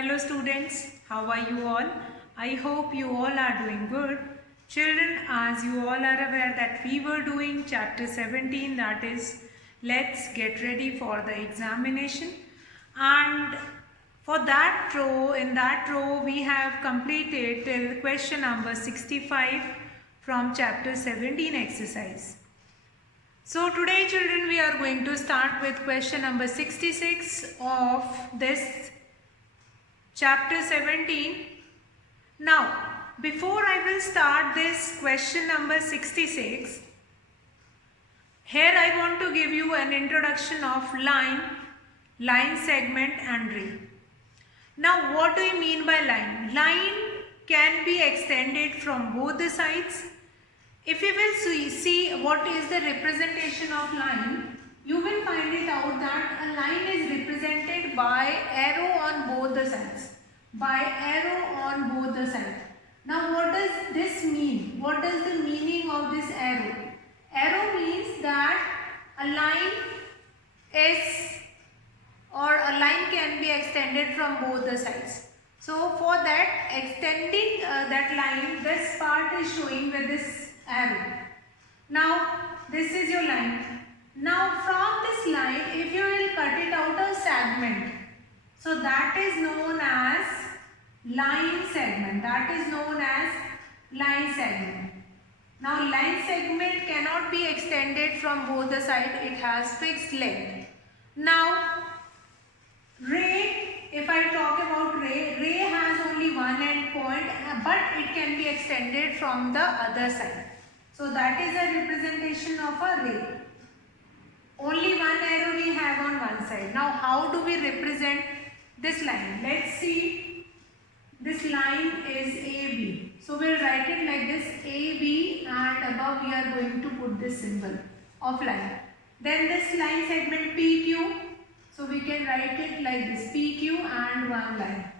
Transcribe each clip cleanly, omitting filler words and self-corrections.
Hello students, how are you all? I hope you all are doing good. Children, as you all are aware that we were doing chapter 17, that is let's get ready for the examination, and for that row, in that row we have completed till question number 65 from chapter 17 exercise. So today children, we are going to start with question number 66 of this chapter 17. Now, before I will start this question number 66, here I want to give you an introduction of line segment and ray. Now, what do you mean by line? Line can be extended from both the sides. If you will see what is the representation of line, you will find it out that a line is represented by arrow on both the sides. By arrow on both the sides. Now what does this mean? What is the meaning of this arrow? Arrow means that a line is or a line can be extended from both the sides. So for that, extending that line, this part is showing with this arrow. Now this is your line. Now from this line, if you will cut it out a segment, so that is known as line segment. That is known as line segment. Now line segment cannot be extended from both the sides. It has fixed length. Now ray, if I talk about ray has only one end point, but it can be extended from the other side. So that is a representation of a ray. Only one arrow we have on one side. Now how do we represent this line? Let's see, this line is AB. So we'll write it like this, AB, and above we are going to put this symbol of line. Then this line segment PQ. So we can write it like this, PQ and one line.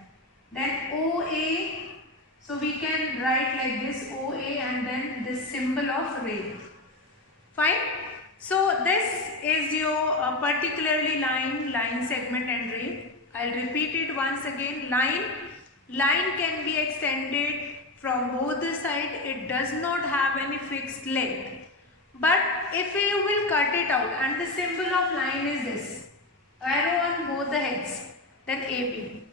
Then OA. So we can write like this, OA, and then this symbol of ray. Fine. So this is your particularly line segment and ray. I'll repeat it once again. Line can be extended from both the sides. It does not have any fixed length. But if you will cut it out, and the symbol of line is this, arrow on both the heads, then AB.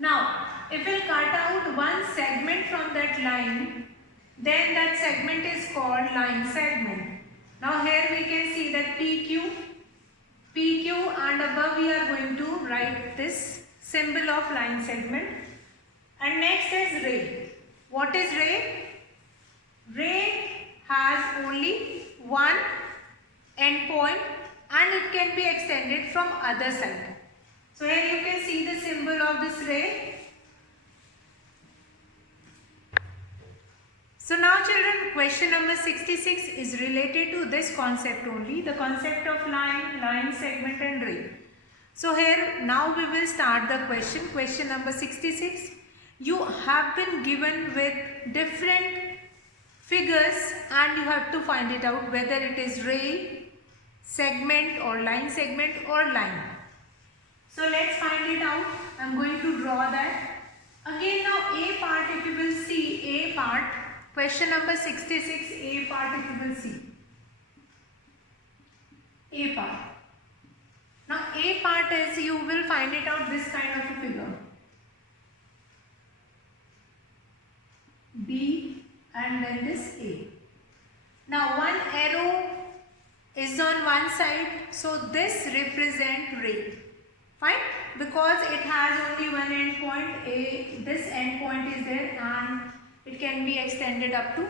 Now, if we'll cut out one segment from that line, then that segment is called line segment. Now here we can see that PQ, and above we are going to write this symbol of line segment. And next is ray. What is ray? Ray has only one end point and it can be extended from other side. So here you can see the symbol of this ray. So now children, question number 66 is related to this concept only, the concept of line segment and ray. So here now we will start the question number 66. You have been given with different figures and you have to find it out whether it is ray segment or line segment or line. So let's find it out. I am going to draw that. Again now A part, if you will see A part, question number 66, A part, if you will see. A part. Now A part is, you will find it out this kind of a figure. B and then this A. Now one arrow is on one side, so this represents ray. Fine? Because it has only one end point, A, this end point is there and it can be extended up to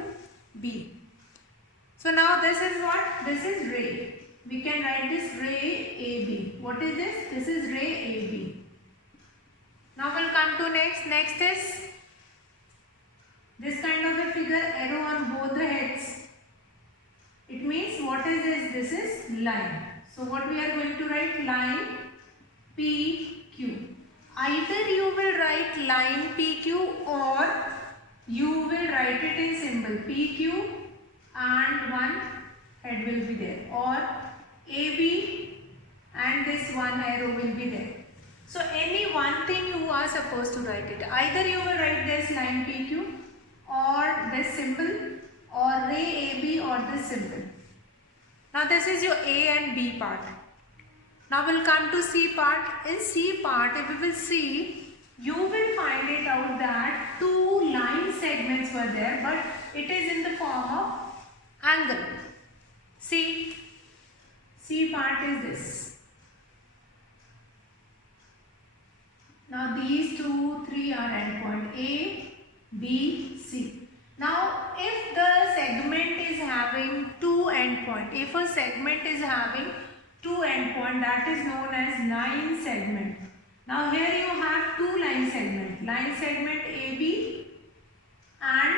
B. So now this is what? This is ray. We can write this ray AB. What is this? This is ray AB. Now we'll come to next. Next is this kind of a figure, arrow on both the heads. It means what is this? This is line. So what we are going to write? Line PQ. Either you will write line PQ or you will write it in symbol PQ and one head will be there, or AB and this one arrow will be there. So any one thing you are are supposed to write it. Either you will write this line PQ or this symbol or ray AB or this symbol. Now this is your A and B part. Now we'll come to C part. In C part, if we will see, you will find it out that two line segments were there, but it is in the form of angle. See, C part is this. Now these 2, 3 are endpoint A, B, C. Now if the segment is having two endpoint, if a segment is having two endpoint, that is known as line segment. Now here you have two line segment AB and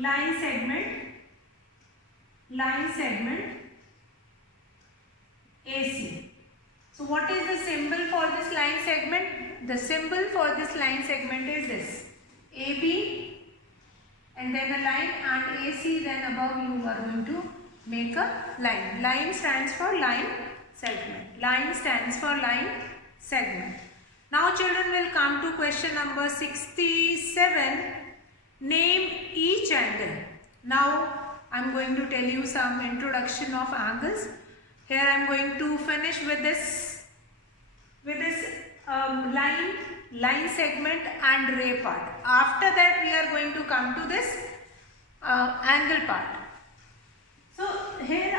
line segment AC. So what is the symbol for this line segment? The symbol for this line segment is this, AB and then a line, and AC, then above you are going to make a line. Line stands for line segment. Line stands for line segment. Now children, will come to question number 67. Name each angle. Now I am going to tell you some introduction of angles. Here I am going to finish with this line segment and ray part. After that we are going to come to this angle part. So here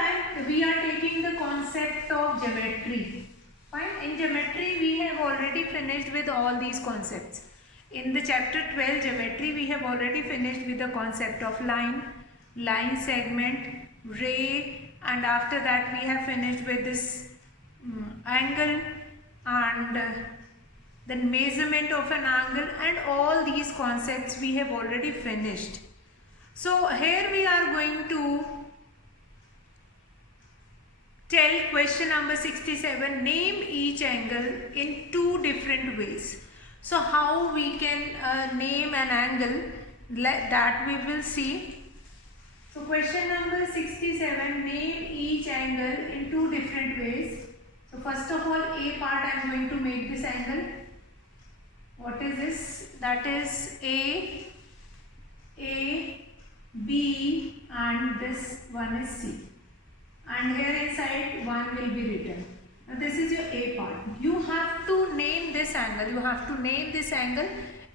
we are taking the concept of geometry. Fine. In geometry we have already finished with all these concepts. In the chapter 12 geometry we have already finished with the concept of line segment, ray, and after that we have finished with this angle and the measurement of an angle, and all these concepts we have already finished. So here we are going to tell question number 67. Name each angle in two different ways. So how we can name an angle, that we will see. So question number 67, name each angle in two different ways. So first of all, A part I am going to make this angle. What is this? That is A, B, and this one is C. And here inside one will be written. Now this is your A part. You have to name this angle. You have to name this angle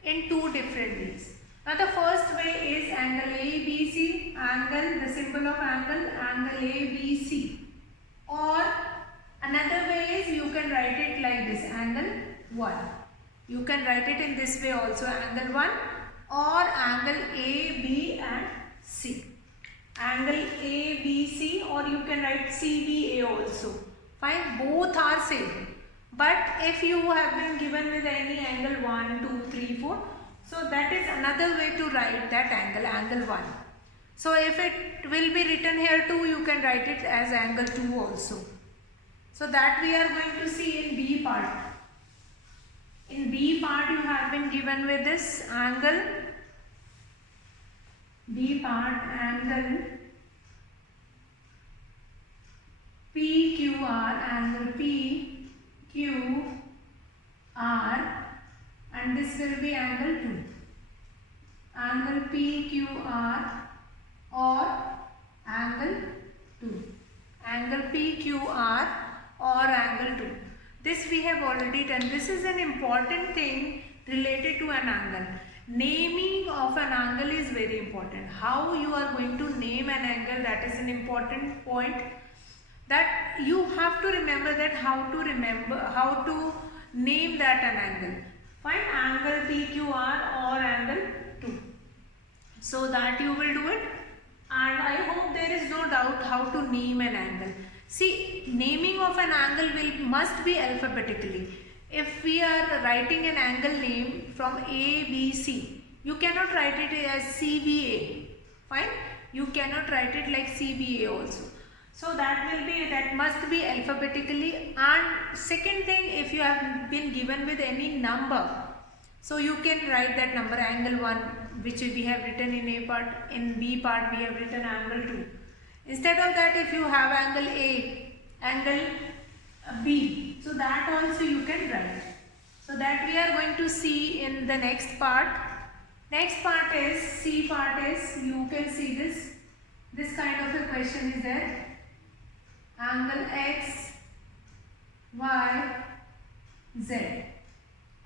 in two different ways. Now the first way is angle ABC, angle, the symbol of angle ABC. Or another way is you can write it like this, angle 1. You can write it in this way also, angle 1 or angle A, B and C. Angle ABC, or you can write CBA also. Fine, both are same. But if you have been given with any angle 1, 2, 3, 4, so that is another way to write that angle, angle 1. So if it will be written here too, you can write it as angle 2 also. So that we are going to see in B part. In B part you have been given with this angle, B part, angle PQR, angle PQR, and this will be angle 2. Angle PQR or angle 2. Angle PQR or angle 2. This we have already done. This is an important thing related to an angle. Naming of an angle is very important. How you are going to name an angle, that is an important point. That you have to remember that how to name that an angle. Find angle PQR or angle 2. So that you will do it, and I hope there is no doubt how to name an angle. See, naming of an angle must be alphabetically. If we are writing an angle name from A, B, C, you cannot write it as CBA. Fine? You cannot write it like CBA also. So that must be alphabetically. And second thing, if you have been given with any number, so you can write that number, angle 1, which we have written in A part. In B part we have written angle 2. Instead of that, if you have angle A, angle B, so that also you can write. So that we are going to see in the next part. Next part is, C part is, you can see this kind of a question is there. Angle X, Y, Z,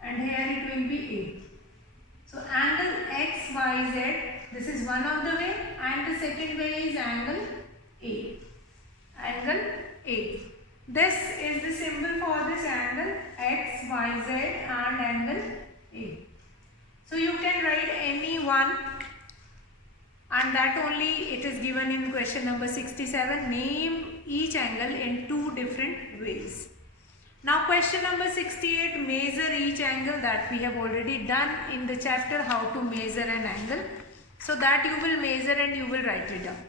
and here it will be A. So angle X, Y, Z, this is one of the way, and the second way is angle A. Angle A. This is the symbol for this angle X, Y, Z and angle A. So you can write any one, and that only it is given in question number 67. Name each angle in two different ways. Now question number 68, measure each angle, that we have already done in the chapter how to measure an angle. So that you will measure and you will write it down.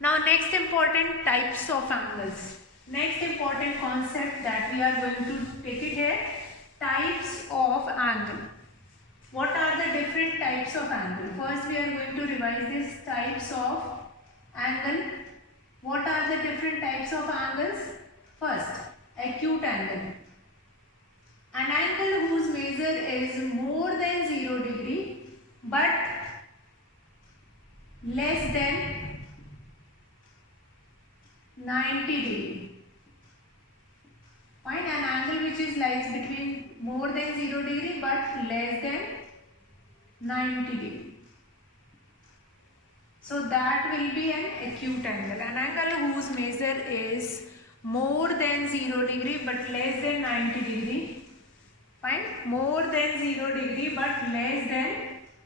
Now next important types of angles. Next important concept that we are going to take it here, types of angle. What are the different types of angle? First we are going to revise these types of angle. What are the different types of angles? First, acute angle. An angle whose measure is more than 0 degree but less than 90 degree. Find an angle which is lies between more than 0 degree but less than 90 degree. So that will be an acute angle. An angle whose measure is more than 0 degree but less than 90 degree. Fine. More than 0 degree but less than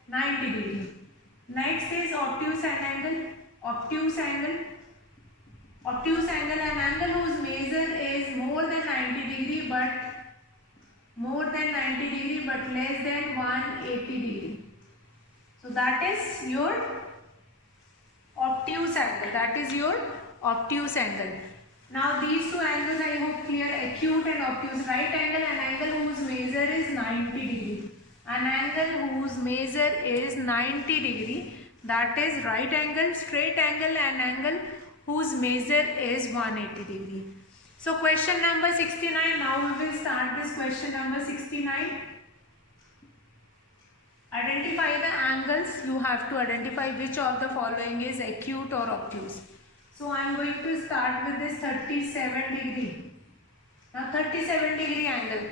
90 degree. Next is obtuse angle. Obtuse angle. Obtuse angle, an angle whose measure is more than 90 degree but less than 180 degree. So that is your obtuse angle. That is your obtuse angle. Now these two angles I hope clear, acute and obtuse. Right angle, an angle whose measure is 90 degree. An angle whose measure is 90 degree, that is right angle. Straight angle, an angle whose measure is 180 degree. So question number 69, now we will start this question number 69. Identify the angles. You have to identify which of the following is acute or obtuse. So I am going to start with this 37 degree. Now 37 degree angle.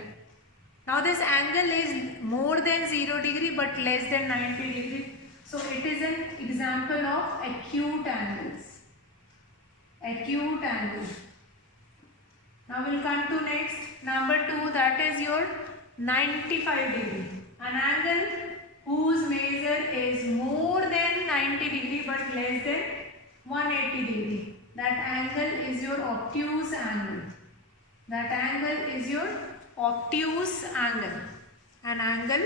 Now this angle is more than 0 degree but less than 90 degree. So it is an example of acute angles. Acute angle. Now we will come to next number 2, that is your 95 degree. An angle whose measure is more than 90 degree but less than 180 degree. That angle is your obtuse angle. That angle is your obtuse angle. An angle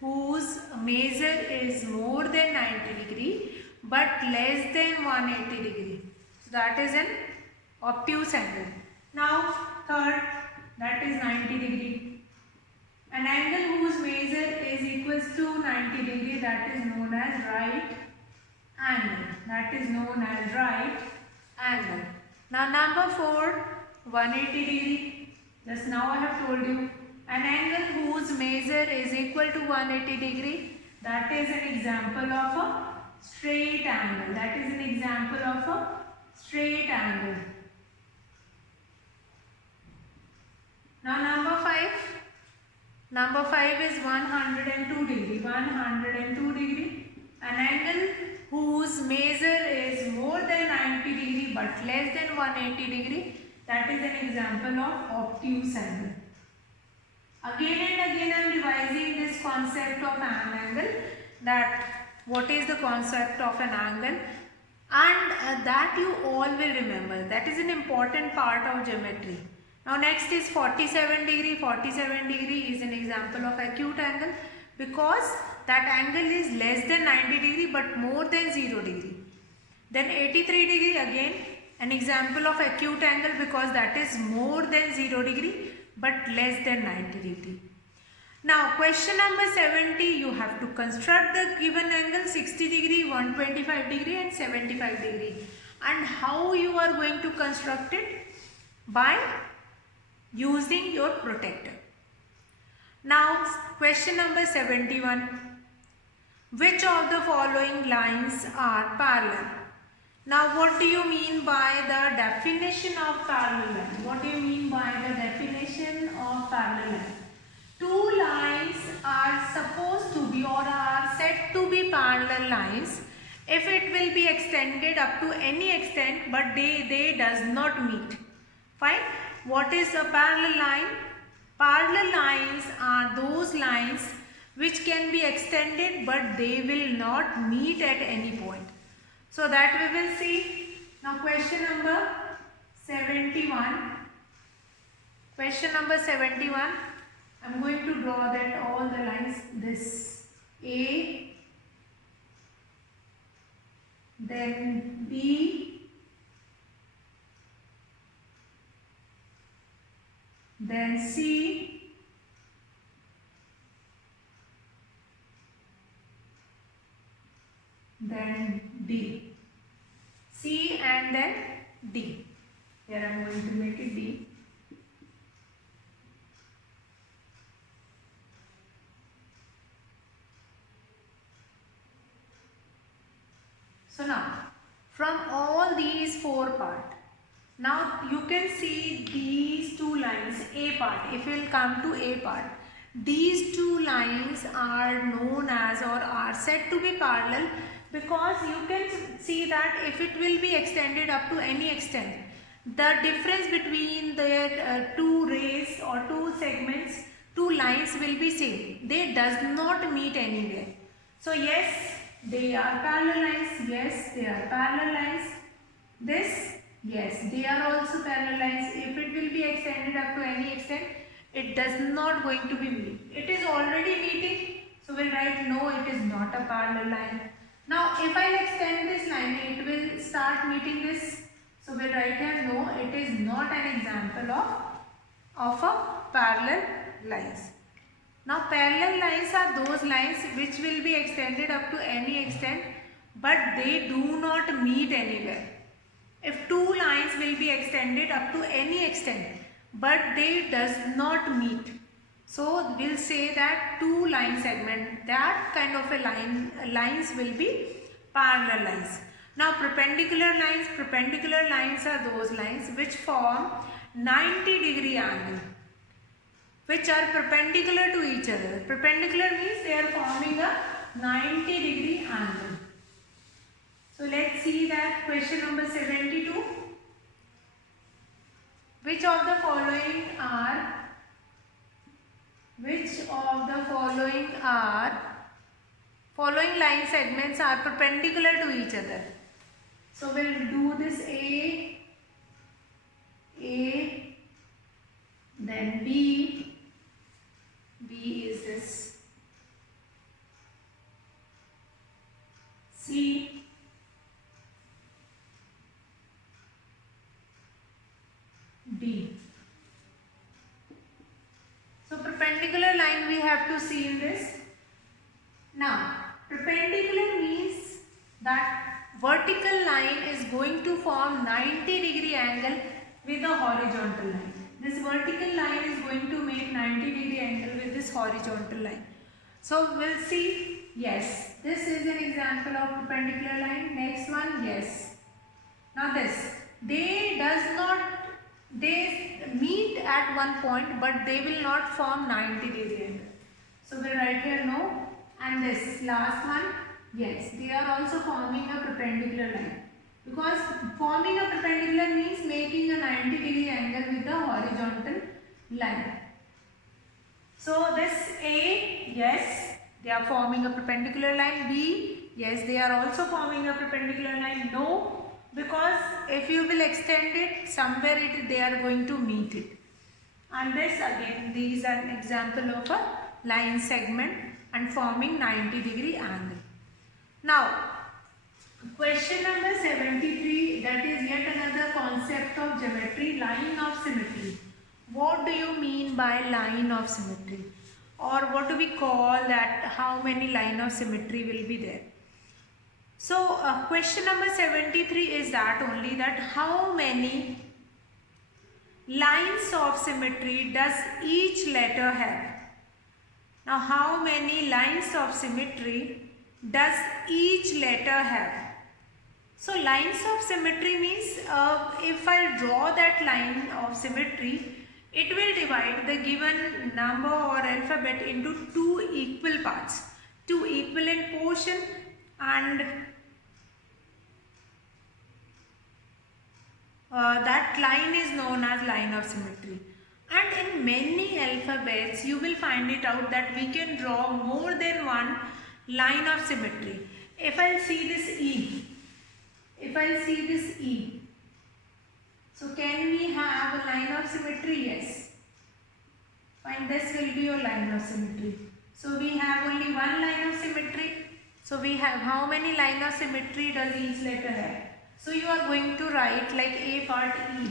whose measure is more than 90 degree but less than 180 degree. So that is an obtuse angle. Now third, that is 90 degree. An angle whose measure is equals to 90 degree, that is known as right angle. That is known as right angle. Now number 4, 180 degree. Just now I have told you. An angle whose measure is equal to 180 degree, that is an example of a straight angle. That is an example of a straight angle. Now number 5. Number 5 is 102 degree. 102 degree. An angle whose measure is more than 90 degree but less than 180 degree. That is an example of obtuse angle. Again and again I am revising this concept of an angle, that what is the concept of an angle, and that you all will remember. That is an important part of geometry. Now next is 47 degree. 47 degree is an example of acute angle because that angle is less than 90 degree but more than 0 degree. Then 83 degree, again an example of acute angle because that is more than 0 degree but less than 90 degree. Now question number 70, you have to construct the given angle 60 degree, 125 degree and 75 degree. And how you are going to construct it? By using your protractor. Now question number 71. Which of the following lines are parallel? Now what do you mean by the definition of parallel line? What do you mean by the definition of parallel line? Two lines are supposed to be or are said to be parallel lines if it will be extended up to any extent but they does not meet. Fine. What is a parallel line? Parallel lines are those lines which can be extended but they will not meet at any point. So that we will see. Now question number 71. Question number 71. I am going to draw that all the lines, this A, then B, then C, then D. C and then D. Here I am going to make it D. So now from all these four parts, now you can see these two lines, A part. If you will come to A part, these two lines are known as or are said to be parallel because you can see that if it will be extended up to any extent, the difference between their two rays or two segments, two lines will be same. They does not meet anywhere. So yes, they are parallel lines. Yes, they are parallel lines. This, yes, they are also parallel lines. If it will be extended up to any extent, it does not going to be meet. It is already meeting. So we'll write no, it is not a parallel line. Now if I extend this line, it will start meeting this. So we'll write here no, it is not an example of a parallel lines. Now parallel lines are those lines which will be extended up to any extent but they do not meet anywhere. If two lines will be extended up to any extent but they does not meet, so we'll say that two line segment, that kind of a lines will be parallel lines. Now perpendicular lines are those lines which form 90-degree angle, which are perpendicular to each other. Perpendicular means they are forming a 90-degree angle. So let's see that question number 72. Which of the following following line segments are perpendicular to each other? So we'll do this A, then B is this, C, D. So perpendicular line we have to see in this. Now perpendicular means that vertical line is going to form 90-degree angle with a horizontal line. This vertical line is going to make 90-degree angle with this horizontal line. So we'll see, yes, this is an example of perpendicular line. Next one, yes. Now this, they meet at one point but they will not form 90-degree angle. So we'll write here no. And this last one, yes, they are also forming a perpendicular line. Because forming a perpendicular means making a 90-degree angle with the horizontal line. So this A, yes, they are forming a perpendicular line. B, yes, they are also forming a perpendicular line. No, because if you will extend it, somewhere they are going to meet it. And this again, these are an example of a line segment and forming 90-degree angle. Now, question number 73, that is yet another concept of geometry, line of symmetry. What do you mean by line of symmetry? Or what do we call that, how many line of symmetry will be there? So, question number 73 is that only, that how many lines of symmetry does each letter have? Now how many lines of symmetry does each letter have? So lines of symmetry means if I draw that line of symmetry, it will divide the given number or alphabet into two equal parts, two equivalent portion, and that line is known as line of symmetry. And in many alphabets you will find it out that we can draw more than one line of symmetry. If I see this E, so can we have a line of symmetry? Yes. Fine, this will be your line of symmetry. So we have only one line of symmetry. So we have how many line of symmetry does each letter have? So you are going to write like A part E.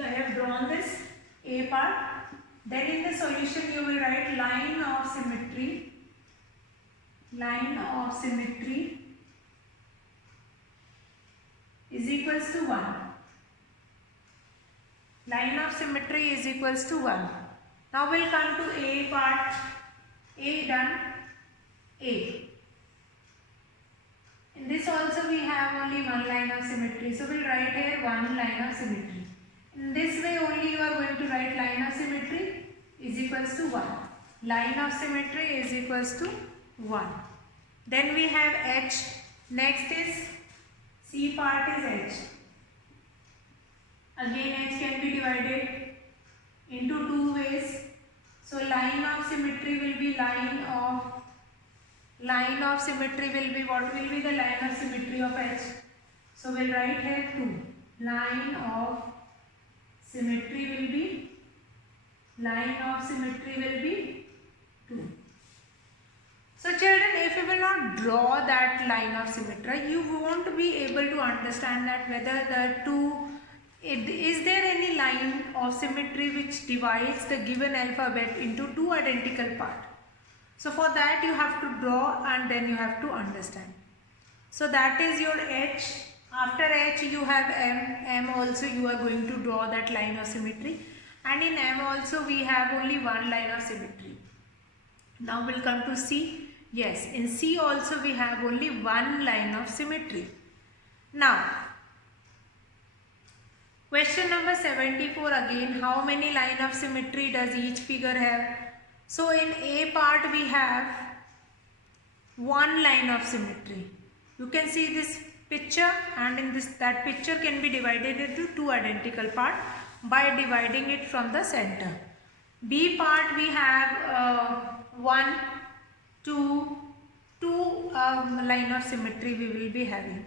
I have drawn this A part. Then in the solution you will write line of symmetry. Line of symmetry is equals to 1. Line of symmetry is equals to 1. Now we'll come to A part. A done. A. In this also we have only one line of symmetry. So we'll write here one line of symmetry. In this way only you are going to write line of symmetry is equals to 1. Line of symmetry is equals to 1. Then we have H. Next is C part is H. Again H can be divided into two ways. So line of symmetry will be symmetry will be, what will be the line of symmetry of H? So we'll write here 2. Line of symmetry will be 2. So children, if you will not draw that line of symmetry, you won't be able to understand that whether the two, is there any line of symmetry which divides the given alphabet into two identical parts. So for that you have to draw and then you have to understand. So that is your H. After H you have M. M also you are going to draw that line of symmetry. And in M also we have only one line of symmetry. Now we'll come to C. Yes, in C also we have only one line of symmetry. Now, question number 74 again, how many line of symmetry does each figure have? So in A part we have one line of symmetry. You can see this picture, and in that picture can be divided into two identical parts by dividing it from the center. B part we have two line of symmetry we will be having.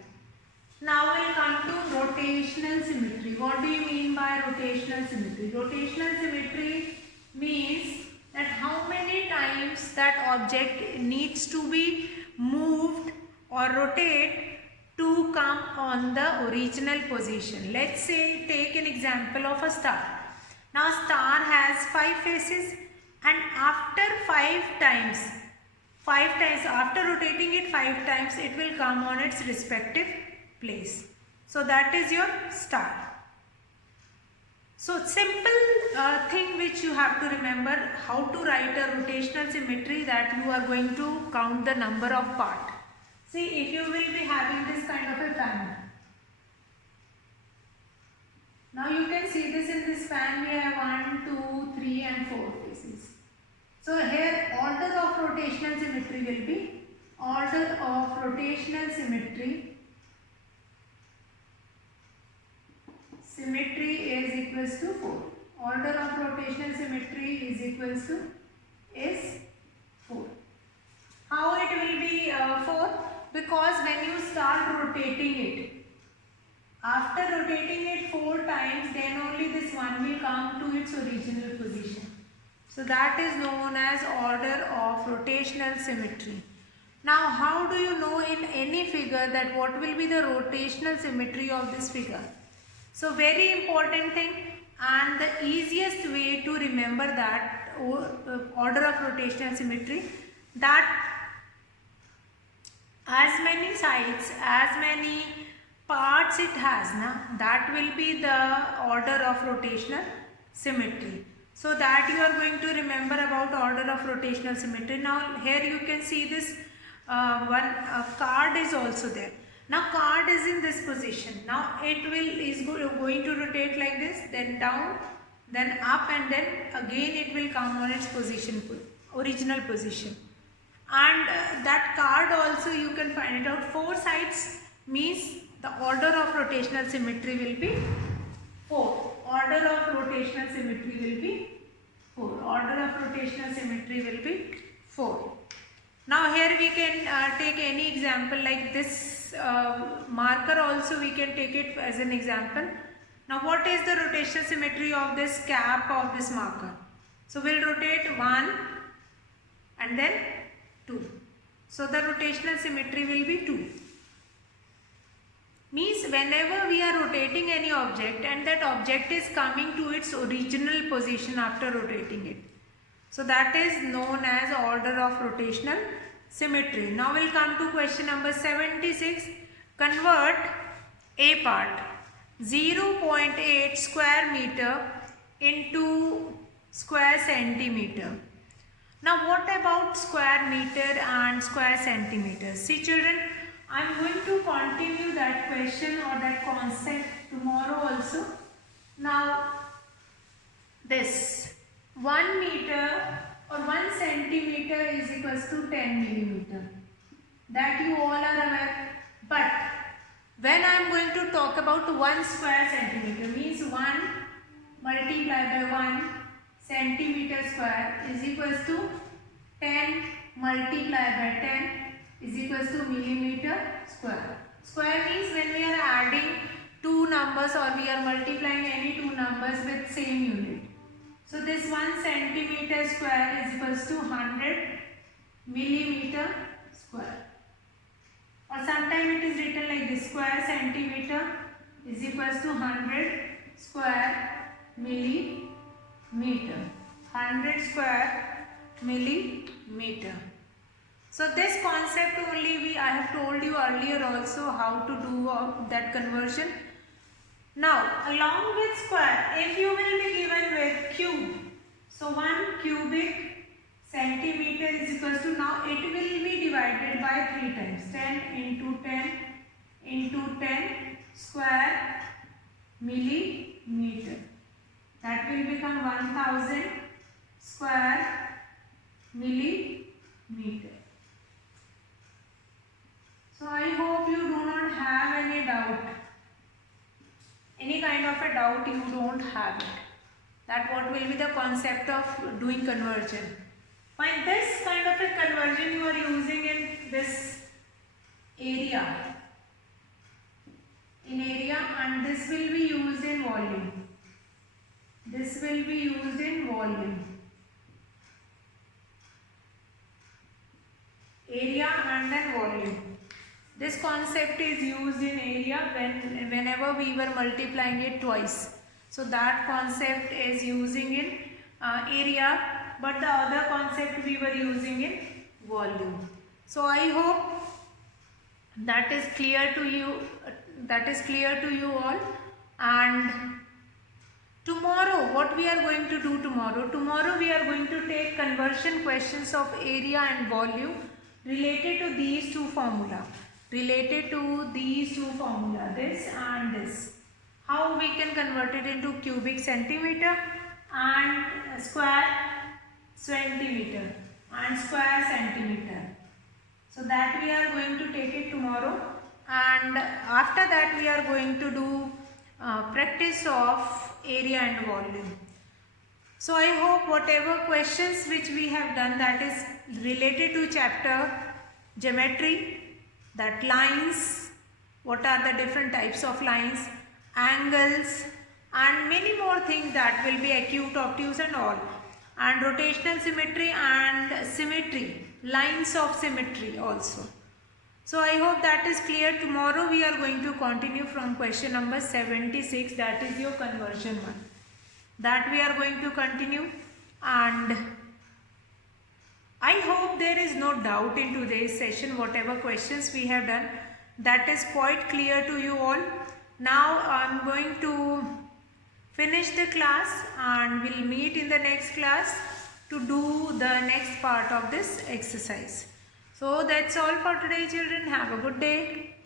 Now we'll come to rotational symmetry. What do you mean by rotational symmetry? Rotational symmetry means that how many times that object needs to be moved or rotate to come on the original position. Let's say take an example of a star. Now star has 5 faces, and after 5 times, after rotating it 5 times, it will come on its respective place. So that is your star. So simple thing which you have to remember, how to write a rotational symmetry, that you are going to count the number of parts. See, if you will be having this kind of a fan. Now you can see this, in this fan we have 1, 2, 3 and 4 faces. So here order of rotational symmetry will be, order of rotational symmetry is equals to 4. Order of rotational symmetry is equals to 4. How it will be 4? Because when you start rotating it, after rotating it 4 times, then only this one will come to its original position. So that is known as order of rotational symmetry. Now how do you know in any figure that what will be the rotational symmetry of this figure? So very important thing, and the easiest way to remember that order of rotational symmetry, that as many sides, as many parts it has, that will be the order of rotational symmetry. So that you are going to remember about order of rotational symmetry. Now here you can see this one card is also there. Now card is in this position. Now it is going to rotate like this, then down, then up, and then again it will come on its position, original position. And that card also you can find it out. 4 sides means the order of rotational symmetry will be 4. Order of rotational symmetry will be 4. Order of rotational symmetry will be 4. Now here we can take any example like this marker also we can take it as an example. Now what is the rotational symmetry of this cap of this marker? So we'll rotate 1 and then 2. So the rotational symmetry will be 2. Means whenever we are rotating any object and that object is coming to its original position after rotating it. So that is known as order of rotational symmetry. Now we'll come to question number 76. Convert A part 0.8 square meter into square centimeter. Now what about square meter and square centimeter? See children, I am going to continue that question or that concept tomorrow also. Now this 1 meter or 1 centimeter is equals to 10 millimeter. That you all are aware. But when I am going to talk about 1 square centimeter means 1 multiplied by 1 centimeter square is equals to 10 multiplied by 10 is equals to millimeter square. Square means when we are adding two numbers or we are multiplying any two numbers with same unit. So this 1 centimeter square is equals to 100 millimeter square. Or sometimes it is written like this, square centimeter is equals to 100 square millimeter. 100 square millimeter. So this concept only I have told you earlier also how to do that conversion. Now along with square, if you will be given with cube, so 1 cubic centimeter is equals to, now it will be divided by 3 times, 10 into 10 into 10 square millimeter. That will become 1000 square millimeter. So I hope you do not have any doubt. Any kind of a doubt you don't have it. That what will be the concept of doing conversion. Fine, this kind of a conversion you are using in this area. In area, and this will be used in volume. This will be used in volume. Area and then volume. This concept is used in area whenever we were multiplying it twice. So that concept is using in area, but the other concept we were using in volume. So I hope that is clear to you. That is clear to you all. And tomorrow, what we are going to do tomorrow? Tomorrow we are going to take conversion questions of area and volume related to these two formula. Related to these two formula, this and this. How we can convert it into cubic centimeter and square centimeter and square centimeter. So that we are going to take it tomorrow, and after that we are going to do practice of area and volume. So I hope whatever questions which we have done, that is related to chapter geometry, that lines, what are the different types of lines, angles, and many more things, that will be acute, obtuse and all, and rotational symmetry and symmetry, lines of symmetry also. So I hope that is clear. Tomorrow we are going to continue from question number 76, that is your conversion one. That we are going to continue, and I hope there is no doubt in today's session. Whatever questions we have done, that is quite clear to you all. Now I am going to finish the class and we'll meet in the next class to do the next part of this exercise. So that's all for today, children. Have a good day.